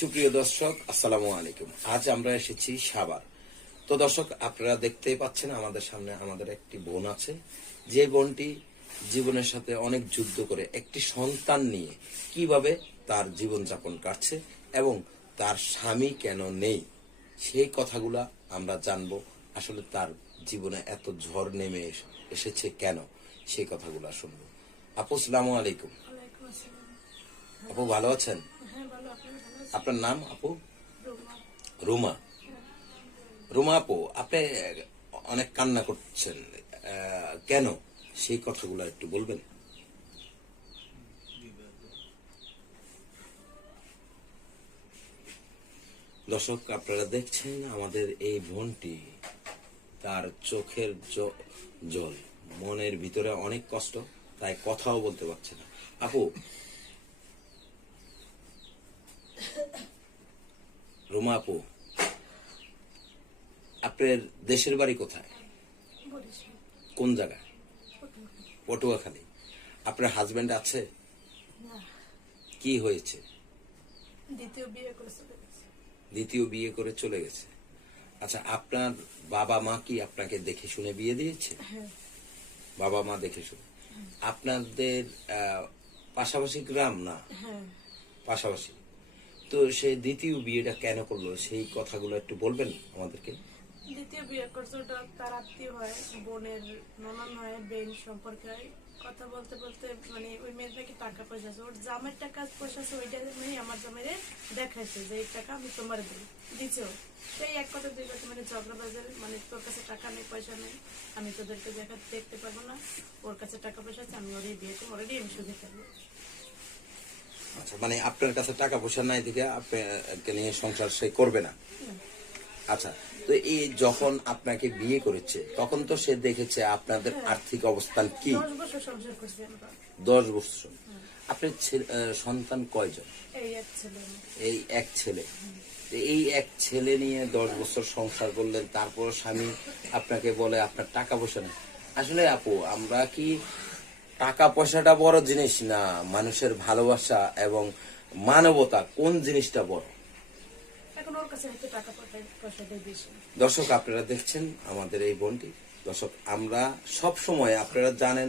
সুপ্রিয় দর্শক, আসসালামু আলাইকুম। আজ আমরা এসেছি সাভার। তো দর্শক, আপনারা দেখতেই পাচ্ছেন আমাদের সামনে আমাদের একটি বোন আছে, যে বোনটি জীবনের সাথে অনেক যুদ্ধ করে একটি সন্তান নিয়ে কিভাবে তার জীবন যাপন কাটছে এবং তার স্বামী কেন নেই সেই কথাগুলা আমরা জানবো। আসলে তার জীবনে এত ঝড় নেমে এসেছে কেন, সেই কথাগুলা শুনবো। আপু, আসসালামু আলাইকুম। ওয়ালাইকুম আসসালাম। আপু, ভালো আছেন? হ্যাঁ, ভালো। আপনি ভালো আছেন? আপনার নাম আপু? রুমা। রুমা। রুমা আপু, আপনি অনেক কান্না করছেন, কেন সেই কথাগুলো একটু বলবেন? দর্শক, আপনারা দেখছেন আমাদের এই বোনটি, তার চোখের জল, মনের ভিতরে অনেক কষ্ট, তাই কথাও বলতে পারছে না। আপু, রুমা আপু, আপনার দেশের বাড়ি কোথায়? বরিশাল। কোন জায়গায়? পটুয়াখালী। আপনার হাজবেন্ড আছে? না, কি হয়েছে? দ্বিতীয় বিয়ে করে চলে গেছে। দ্বিতীয় বিয়ে করে চলে গেছে। আচ্ছা, আপনার বাবা মা কি আপনাকে দেখে শুনে বিয়ে দিয়েছে? হ্যাঁ। বাবা মা দেখে শুনে। আপনাদের পাশাপাশি গ্রাম না? হ্যাঁ, পাশাপাশি। তো সেই দ্বিতীয় বিয়েটা কেন করলো সেই কথাগুলো একটু বলবেন আমাদেরকে? দ্বিতীয় বিয়ে করছে, ওটা তার আত্মীয় হয়, বোনের ননদ হয়, বেন সম্পর্কে হয়। কথা বলতে বলতে মানে ওই মেয়ের নাকি টাকা পয়সা আছে, ওর জামের টাকা পয়সা আছে, ওইটা মানে আমার জামাইরে দেখাইছে যে এই টাকা আমি তোমার দিই, দিছেও। সেই এক কথা দুই কথা মানে ঝগড়া বাজার, মানে তোর কাছে টাকা নেই, পয়সা নেই, আমি তোদেরকে দেখতে পারবো না, ওর কাছে টাকা পয়সা আছে, আমি ওরই বিয়ে করবো, অলরেডি আমি সুখে থাকবো। আচ্ছা, মানে আপনার কাছে টাকা পয়সা নাই দেখে আপনাকে নিয়ে সংসার সে করবে না। আচ্ছা, তো এই যখন আপনাকে বিয়ে করেছে তখন তো সে দেখেছে আপনাদের আর্থিক অবস্থান কি। 10 বছর সংসার করছি আমরা। 10 বছর। আপনার সন্তান কয়জন? এই এক ছেলে আমার। এই এক ছেলে। তো এই এক ছেলে নিয়ে 10 বছর সংসার করলেন, তারপর স্বামী আপনাকে বলে আপনার টাকা পয়সা নেই। আসলে আপু, আমরা কি টাকা পয়সাটা বড় জিনিস না, মানুষের ভালোবাসা এবং মানবতা কোন জিনিসটা বড়? এখন ওর কাছে হয়তো টাকা পয়সাটাই বেশি। দর্শক, আপনারা দেখছেন আমাদের এই বোনটি। দর্শক, আমরা সব সময়, আপনারা জানেন,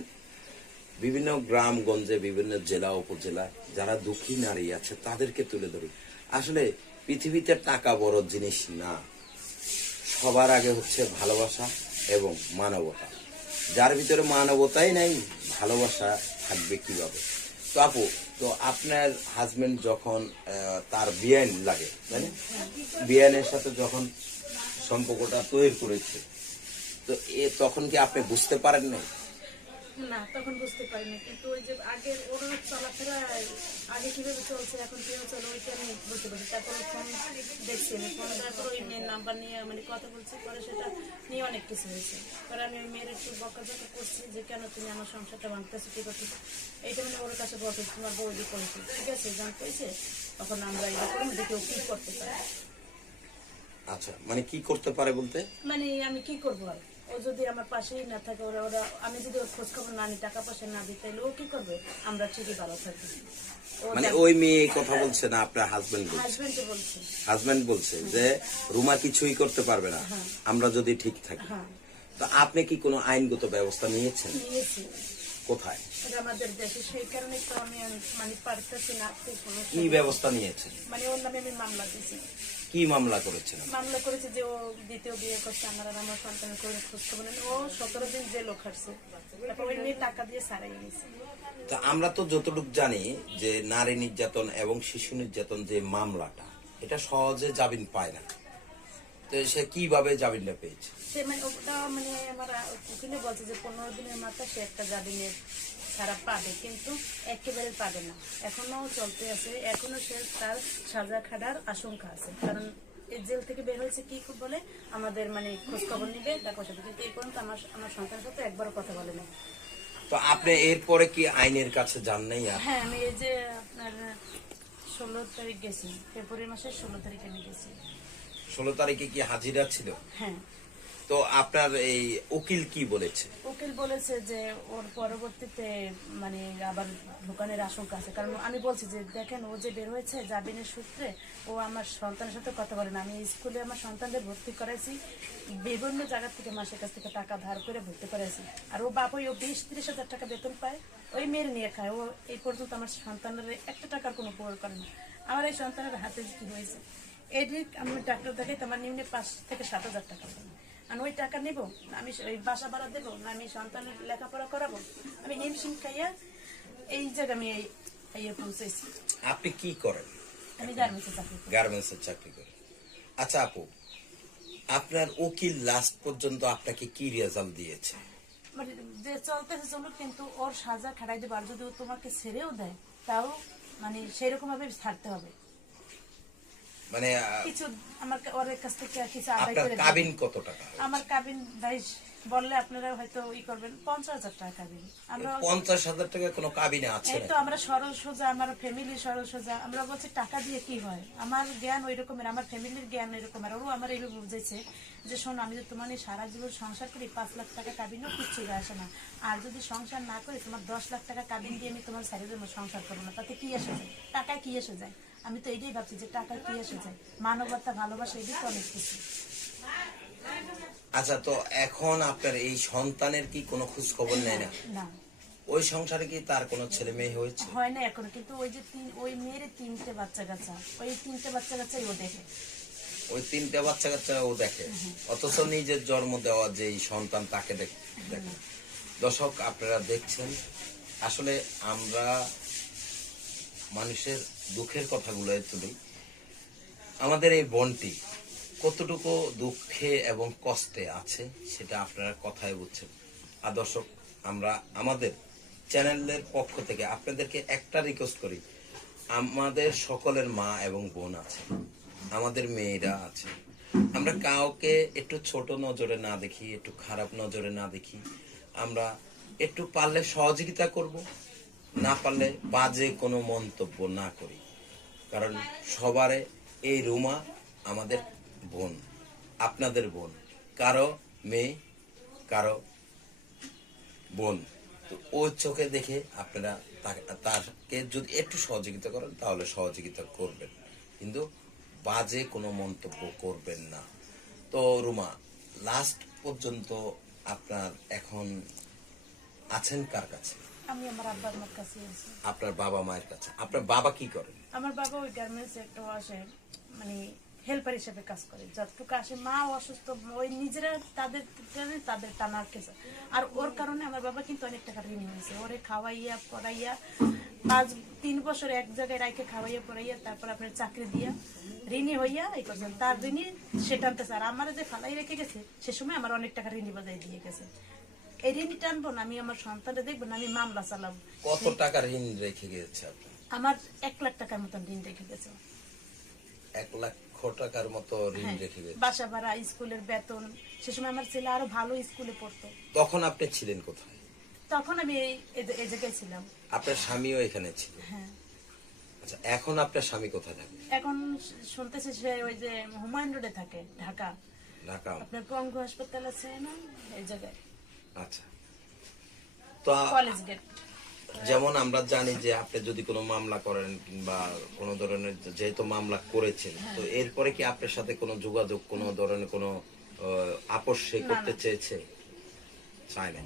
বিভিন্ন গ্রামগঞ্জে, বিভিন্ন জেলা উপজেলায় যারা দুঃখী নারী আছে তাদেরকে তুলে ধরি। আসলে পৃথিবীতে টাকা বড় জিনিস না, সবার আগে হচ্ছে ভালোবাসা এবং মানবতা। যার ভিতরে মানবতাই নাই, ভালোবাসা থাকবে কিভাবে? তো আপু, তো আপনার হাজবেন্ড যখন তার বিয়ান লাগে, তাই না? বিয়ানের সাথে যখন সম্পর্কটা তৈরি করেছে, তো তখন কি আপনি বুঝতে পারেন না? না, তখন বুঝতে পারিনি, কিন্তু ওই যে আগের ওর চলাফেরা, আগে কিভাবে চলছে এখন কিভাবে চলে ওইটা আমি বুঝতে পারি। তারপর ফোন দেখছি, আমি ফোন দেওয়ার পর ওই মেয়ের নাম্বার নিয়ে মানে কথা বলছি, পরে সেটা নিয়ে অনেক কিছু হয়েছে। পরে আমি ওই মেয়ের একটু বকাঝকা করছি যে কেন তুমি আমার সংসারটা ভাঙতেছো, কি করতেছো, এইটা মানে ওর কাছে বলতে তোমার বৌদি করেছে, ঠিক আছে যখন করেছে তখন আমরা এরকম দেখে ও কি করতে পারি। আচ্ছা, মানে কি করতে পারে বলতে? মানে আমি কি করবো আর, ও যদি আমার পাশেই না থাকে, ওরা ওরা আমি যদি ওর খোঁজ খবর না নিই, টাকা পয়সা না দিই, তাহলে ও কি করবে? আমরা ঠিকই ভালো থাকি। মানে ওই মেয়ে কথা বলছে না, আপনার হাজবেন্ড বলছে? হাজবেন্ডে বলছে। হাজবেন্ড বলছে যে রুমা কিছুই করতে পারবে না আমরা যদি ঠিক থাকি। হ্যাঁ, তো আপনি কি কোনো আইনগত ব্যবস্থা নিয়েছেন? নিয়েছি। কোথায়? এটা আমাদের দেশে, সেই কারণে তো আমি মানে পারতেছি না কোনো। কি ব্যবস্থা নিয়েছেন? মানে ওর নামে আমি মামলা দিয়েছি। কি মামলা করেছেন? মামলা করেছে যে ও দ্বিতীয় বিয়ে করছে, আমার আর আমার সন্তানের করে খোঁজ খবর নেই। ও 17 দিন জেলও খাটছে, তারপর ওই মেয়ে টাকা দিয়ে সারাই নিয়েছে। তা আমরা তো যতটুকু জানি যে নারী নির্যাতন এবং শিশু নির্যাতন যে মামলাটা, এটা সহজে জামিন পায় না। তো সে কিভাবে জামিনটা পেয়েছে? সে মানে ওটা মানে আমার উকিলে বলছে যে 15 দিনের মাথায় সে একটা জামিনের ছাড়া পাবে, কিন্তু একেবারে পাবে না, এখনো চলতে আছে, এখনো সে তার সাজা খাটার আশঙ্কা আছে। কারণ এই জেল থেকে বের হয়েছে কি বলে আমাদের মানে খোঁজ খবর নিবে, টাকা পয়সা দিবে, কিন্তু এই পর্যন্ত আমার সন্তানের সাথে একবারও কথা বলে না। তো আপনি এরপরে কি আইনের কাছে যান নাই? হ্যাঁ, আমি এই যে আপনার 16 তারিখ গেছি, ফেব্রুয়ারি মাসের 16 তারিখ আমি গেছি। 16 তারিখে কি হাজিরা ছিল? হ্যাঁ। তো তো আপনার এই উকিল কি বলেছে? উকিল বলেছে যে ওর পরবর্তীতে মানে আবার ঢোকানোর আশঙ্কা আছে, কারণ আমি বলছি যে দেখেন ও যে বের হয়েছে জামিনের সূত্রে, ও আমার সন্তানের সাথে কথা বলে না। আমি স্কুলে আমার সন্তানদের ভর্তি করাইছি, বিভিন্ন জায়গা থেকে মাসের কাছ থেকে টাকা ধার করে ভর্তি করাইছি। আর ও বাবাই ও 20-30 হাজার টাকা বেতন পায়, ওই মেয়ের নিয়ে খায়। ও এই পর্যন্ত আমার সন্তানের একটা টাকার কোনো উপকার করে না। আমার এই সন্তানের হাতে কি হয়েছে এদিক আমি ডাক্তার দেখাই, তো আমার নিম্নে 5 থেকে 7 হাজার টাকা পাবো। আর ওই টাকা নেব না, আমি ওই বাসা ভাড়া দেবো না, আমি সন্তানের লেখাপড়া করাবো। আমি হিমশিম খাইয়া এই জায়গায় আমি এই পৌঁছেছি। আপনি কি করেন? আমি গার্মেন্টসে চাকরি করি। গার্মেন্টসের চাকরি করেন। আচ্ছা আপু, আপনার উকিল লাস্ট পর্যন্ত আপনাকে কি রেজাল্ট দিয়েছে? মানে যে চলতেছে চলুক, কিন্তু ওর সাজা খাটাই দেবো। আর যদি ও তোমাকে ছেড়েও দেয় তাও মানে সেরকম ভাবে ছাড়তে হবে। মানে কিছু আমার ওর কাছ থেকে কিছু আদায় আপনার করে কাবিন দিবে। কত টাকা? আমার কাবিন ভাই বললে আপনারা হয়তো করবেন 50,000 টাকা কাবিন। আমরা 50,000 টাকা কোনো কাবিনে আছে? এই তো আমরা সরল সোজা, আমার ফ্যামিলি সরল সোজা। আমরা বলছি টাকা দিয়ে কি হয়, আমার জ্ঞান ওই রকমের, আমার ফ্যামিলির জ্ঞান ওই রকমের। ওরও আমার এইভাবে বুঝেছে যে শোনো, আমি যদি তোমার নিয়ে সারা জীবন সংসার করি 5 লাখ টাকা কাবিনও কিচ্ছু আসে না। আর যদি সংসার না করি তোমার 10 লাখ টাকা কাবিন দিয়ে আমি তোমার সারা জীবন সংসার করবো না, তাতে কি এসে যায়? টাকায় কি এসে যায়? আমি তো এটাই ভাবছি যে টাকায় কি এসে যায়? মানবতা, ভালোবাসা, এটাই তো অনেক কিছু। আচ্ছা, তো এখন আপনার এই সন্তানের কি কোনো খোঁজ খবর নেয় না? না, ওই সংসারে কি তার কোনো ছেলে মেয়ে হয়েছে? হয় না এখনো, কিন্তু ওই যে ওই মেয়ের 3টে বাচ্চা কাচ্চা, ওই 3টে বাচ্চা কাচ্চাই ও দেখে। ওই 3টে বাচ্চা কাচ্চা ও দেখে, অথচ নিজের জন্ম দেওয়া যে এই সন্তান তাকে দেখে। দর্শক আপনারা দেখছেন, আসলে আমরা মানুষের দুঃখের কথাগুলো তুলি। আমাদের এই বোনটি কতটুকু দুঃখে এবং কষ্টে আছে সেটা আপনারা কথায় বুঝছেন। আর দর্শক, আমরা আমাদের চ্যানেলের পক্ষ থেকে আপনাদেরকে একটা রিকোয়েস্ট করি, আমাদের সকলের মা এবং বোন আছে, আমাদের মেয়েরা আছে, আমরা কাউকে একটু ছোট নজরে না দেখি, একটু খারাপ নজরে না দেখি। আমরা একটু পারলে সহযোগিতা করব, না পারলে বাজে কোনো মন্তব্য না করি। কারণ সবারে এই রুমা আমাদের বোন, আপনাদের বোন, কারো মেয়ে, কারো বোন। তো ওই চোখে দেখে আপনারা তাকে যদি একটু সহযোগিতা করেন তাহলে সহযোগিতা করবেন, কিন্তু বাজে কোনো মন্তব্য করবেন না। তো রুমা, লাস্ট পর্যন্ত আপনার এখন আছেন কার কাছে? আমি আমার আব্বার মার কাছে আছি। আপনার বাবা মায়ের কাছে। আপনার বাবা কি করেন? আমার বাবা ওই গার্মেন্টস একটা আসে, মানে হেল্পার হিসেবে কাজ করে, যতটুকু আসে। মা অসুস্থ, ওই নিজেরা তাদের টানার কেসে। আর ওর কারণে আমার বাবা কিন্তু অনেক টাকা ঋণ হয়েছে। ওরে খাওয়াইয়া পড়াইয়া 3 বছর এক জায়গায় রাইখে খাওয়াইয়া পড়াইয়া তারপর আপনার চাকরি দিয়া ঋণী হইয়া এই করছেন। তার ঋণী সে টানতেছে। আর আমার যে ফালাই রেখে গেছে সে সময় আমার অনেক টাকা ঋণী বাজাই দিয়ে গেছে। এই ঋণী টানবো না, আমি আমার সন্তানটা দেখবো না, আমি মামলা চালাবো। কত টাকা ঋণ রেখে গেছে আপনার? আমার 1 লাখ টাকার মতন ঋণ রেখে গেছে। 1 লক্ষ টাকার মতো ঋণ হ্যাঁ, রেখে গেছে। বাসা ভাড়া, স্কুলের বেতন। সে সময় আমার ছেলে আরো ভালো স্কুলে পড়তো। তখন আপনি ছিলেন কোথায়? তখন আমি এই জায়গায় ছিলাম। আপনার স্বামীও এখানে ছিল? হ্যাঁ। আচ্ছা, এখন আপনার স্বামী কোথায় থাকে? এখন শুনতেছি সে ওই যে হুমায়ুন রোডে থাকে, ঢাকা। ঢাকা। আপনার পঙ্গু হাসপাতাল আছে না, এই জায়গায়। আচ্ছা, তো কলেজ গেট। যেমন আমরা জানি যে আপনি যদি কোনো মামলা করেন কিংবা কোনো ধরনের, যেহেতু মামলা করেছেন, তো এরপরে কি আপনার সাথে কোনো যোগাযোগ, কোনো ধরনের কোনো আপোষ সে করতে চেয়েছে? চায় না?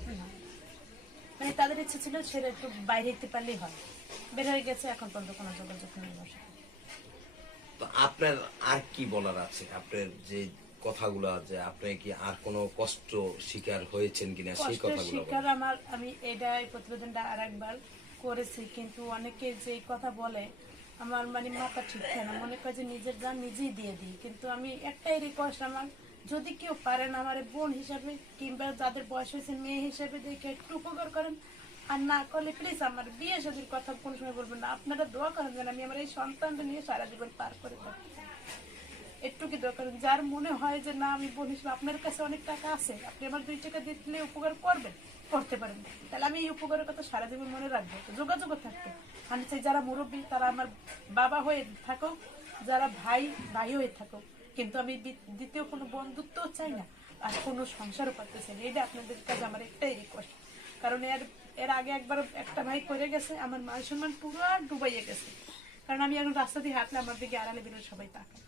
মানে তাদের ইচ্ছে ছিল ছেলে একটু বাইরে যেতে পারলেই হয়, বের হয়ে গেছে, এখন পর্যন্ত কোনো যোগাযোগ নেই আমার সাথে। তো আপনার আর কি বলার আছে? আপনার যে কথাগুলো, যে আপনি কি আর কোনো কষ্ট শিকার হয়েছেন কিনা সেই কষ্টের কথাগুলো শিকার আমি এই প্রতিবেদনটা আর একবার করেছি, কিন্তু অনেকে যে কথা বলে আমার মানে মাথা ঠিক থাকে না। মনে করে যে নিজের জান নিজেই দিয়ে দিই। কিন্তু আমি একটাই রিকোয়েস্ট, আমার যদি কেউ পারেন আমার বোন হিসাবে কিংবা যাদের বয়স হয়েছে মেয়ে হিসাবে দেখে একটু উপকার করেন। আর না করলে প্লিজ আমার বিয়ে শাদীর কথা কোনো সময় বলবেন না। আপনারা দোয়া করেন যেন আমি আমার এই সন্তানটা নিয়ে সারা জীবন পার করে দেবো। একটু কি দরকার, যার মনে হয় যে না আমি বোন হিসেবে আপনার কাছে অনেক টাকা আছে, আপনি আমার 2 টাকা দিলে উপকার করবেন, করতে পারেন, তাহলে আমি এই উপকারের কথা সারা জীবন মনে রাখবো, যোগাযোগও থাকতো। আমি চাই যারা মুরব্বী তারা আমার বাবা হয়ে থাকুক, যারা ভাই হয়ে থাকুক, কিন্তু আমি দ্বিতীয় কোনো বন্ধুত্ব চাই না। আর কোনো সংসারও পারতেছে না। এইটা আপনাদের কাছে আমার একটাই রিকোয়েস্ট, কারণ এর আগে একবার একটা ভাই করে গেছে, আমার মান সম্মান পুরো ডুবাইয়ে গেছে। কারণ আমি এখন রাস্তা দিয়ে হাঁটলে আমার দিকে আড়ালে বেরোলে সবাই তাকায়।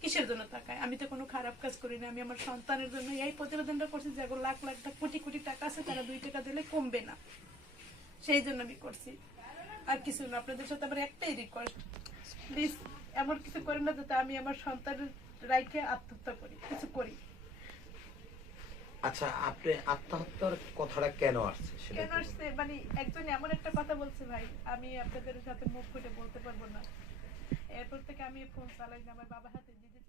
কিসের জন্য তাকায়? আমি তো কোনো খারাপ কাজ করি না। আমি আমার সন্তানের জন্য এই প্রতিবেদনটা করছি, যেগুলো লাখ লাখ টাকা কোটি কোটি টাকা আছে, তারা 2 টাকা দিলে কমবে না, সেই জন্য আমি করছি। আর কিছু না, আপনাদের সাথে আমার একটাই রিকোয়েস্ট, প্লিজ এমন কিছু করেন না যাতে আমি আমার সন্তানের রাইখে আত্মহত্যা করি, কিছু করি। আচ্ছা, আপনি আত্মহত্যার কথাটা কেন আসছে সেটা কেন একটু বলুন। আসছে মানে একজন এমন একটা কথা বলছে ভাই, আমি আপনাদের সাথে মুখ ফুটে বলতে পারবো না। এরপর থেকে আমি ফোন চালাই না, আমার বাবার হাতে দিদি